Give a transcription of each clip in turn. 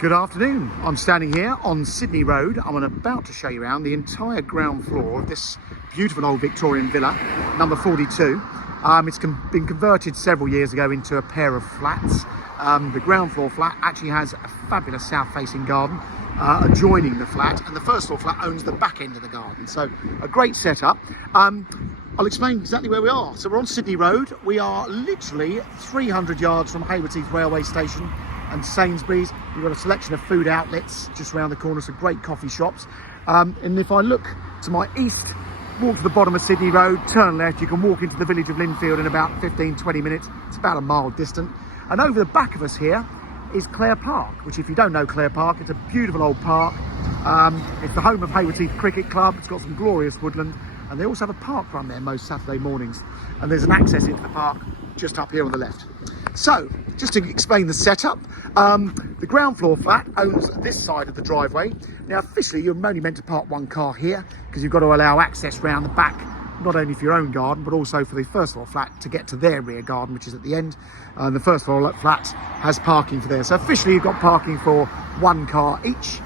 Good afternoon. I'm standing here on Sydney Road. I'm about to show you around the entire ground floor of this beautiful old Victorian villa, number 42. It's been converted several years ago into a pair of flats. The ground floor flat actually has a fabulous south-facing garden adjoining the flat, and the first floor flat owns the back end of the garden. So a great setup. I'll explain exactly where we are. So we're on Sydney Road. We are literally 300 yards from Haywards Heath railway station and Sainsbury's. We've got a selection of food outlets just around the corner, some great coffee shops. And if I look to my east, walk to the bottom of Sydney Road, turn left, you can walk into the village of Linfield in about 15-20 minutes. It's about a mile distant. And over the back of us here is Clare Park, which, if you don't know Clare Park, it's a beautiful old park. It's the home of Haywards Heath Cricket Club. It's got some glorious woodland, and they also have a park run there most Saturday mornings. And there's an access into the park just up here on the left. So, just to explain the setup, the ground floor flat owns this side of the driveway. Now, officially, you're only meant to park one car here because you've got to allow access round the back, not only for your own garden, but also for the first floor flat to get to their rear garden, which is at the end. And the first floor flat has parking for there. So officially, you've got parking for one car each.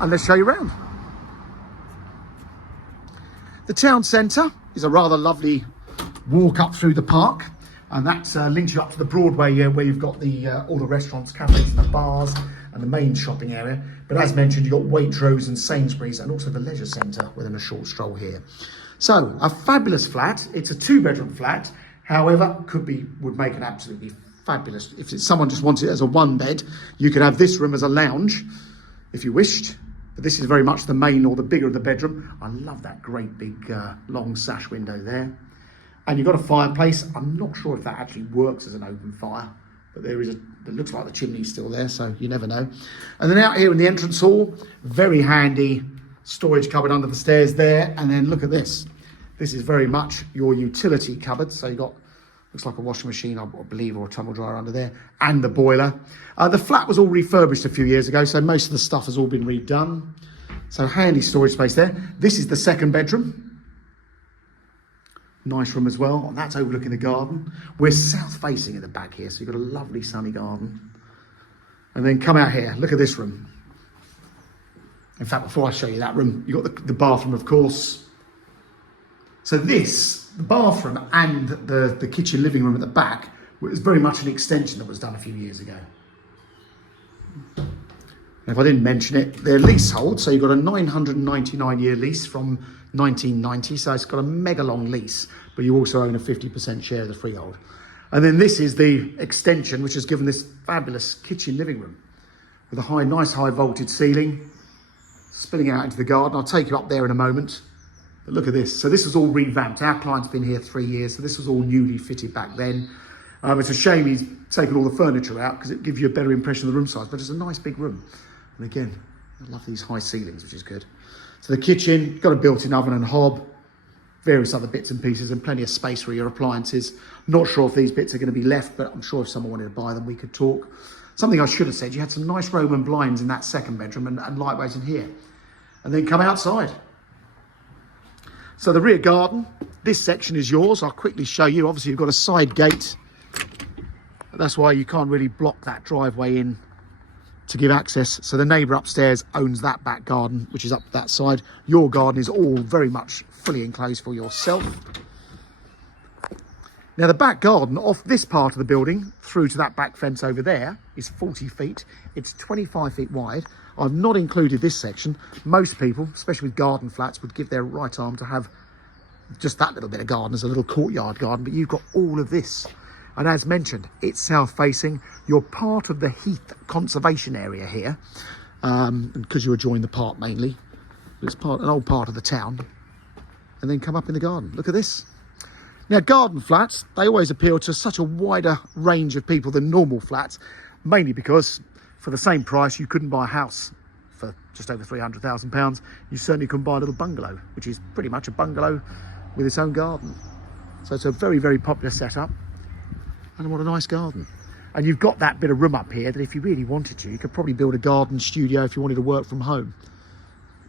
And let's show you around. The town centre is a rather lovely walk up through the park. And that links you up to the Broadway where you've got all the restaurants, cafes and the bars and the main shopping area. But as mentioned, you've got Waitrose and Sainsbury's and also the leisure centre within a short stroll here. So a fabulous flat. It's a 2-bedroom flat. However, would make an absolutely fabulous. If someone just wants it as a 1-bed, you could have this room as a lounge if you wished. But this is very much the main or the bigger of the bedroom. I love that great big long sash window there. And you've got a fireplace. I'm not sure if that actually works as an open fire, but it looks like the chimney's still there, so you never know. And then out here in the entrance hall, very handy storage cupboard under the stairs there. And then look at this. This is very much your utility cupboard. So you've got, looks like a washing machine, I believe, or a tumble dryer under there, and the boiler. The flat was all refurbished a few years ago, so most of the stuff has all been redone. So handy storage space there. This is the second bedroom. Nice room as well, and that's overlooking the garden. We're south facing at the back here, so you've got a lovely sunny garden. And then come out here, look at this room. In fact, before I show you that room, you've got the bathroom, of course. So the bathroom and the kitchen living room at the back was very much an extension that was done a few years ago. And if I didn't mention it, they're leasehold, so you've got a 999-year lease from 1990, so it's got a mega long lease, but you also own a 50% share of the freehold. And then this is the extension, which has given this fabulous kitchen living room with a nice high voltage ceiling spilling out into the garden. I'll take you up there in a moment. But look at this. So this was all revamped. Our client's been here 3 years, so this was all newly fitted back then. It's a shame he's taken all the furniture out because it gives you a better impression of the room size, but it's a nice big room. And again, I love these high ceilings, which is good. So the kitchen, got a built-in oven and hob, various other bits and pieces, and plenty of space for your appliances. Not sure if these bits are going to be left, but I'm sure if someone wanted to buy them, we could talk. Something I should have said, you had some nice Roman blinds in that second bedroom and lightways in here. And then come outside. So the rear garden, this section is yours. I'll quickly show you. Obviously, you've got a side gate. That's why you can't really block that driveway in to give access. So the neighbour upstairs owns that back garden, which is up that side. Your garden is all very much fully enclosed for yourself. Now the back garden off this part of the building through to that back fence over there is 40 feet. It's 25 feet wide. I've not included this section. Most people, especially with garden flats, would give their right arm to have just that little bit of garden as a little courtyard garden, but you've got all of this. And as mentioned, it's south facing. You're part of the Heath conservation area here, because you adjoin the park mainly. It's an old part of the town. And then come up in the garden. Look at this. Now, garden flats, they always appeal to such a wider range of people than normal flats, mainly because for the same price, you couldn't buy a house for just over £300,000. You certainly couldn't buy a little bungalow, which is pretty much a bungalow with its own garden. So it's a very, very popular setup. And what a nice garden. And you've got that bit of room up here that if you really wanted to, you could probably build a garden studio if you wanted to work from home.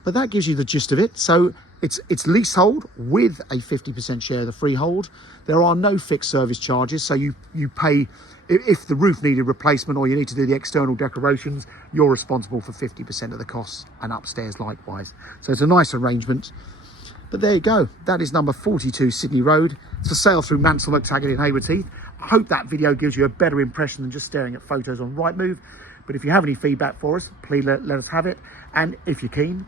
But that gives you the gist of it. So it's leasehold with a 50% share of the freehold. There are no fixed service charges, so you pay if the roof needed replacement or you need to do the external decorations, you're responsible for 50% of the costs, and upstairs likewise. So it's a nice arrangement. But there you go, that is number 42 Sydney Road. It's for sale through Mansell McTaggart in Haywards Heath. I hope that video gives you a better impression than just staring at photos on Rightmove. But if you have any feedback for us, please let us have it. And if you're keen,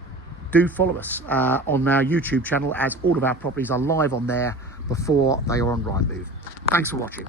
do follow us on our YouTube channel, as all of our properties are live on there before they are on Rightmove. Thanks for watching.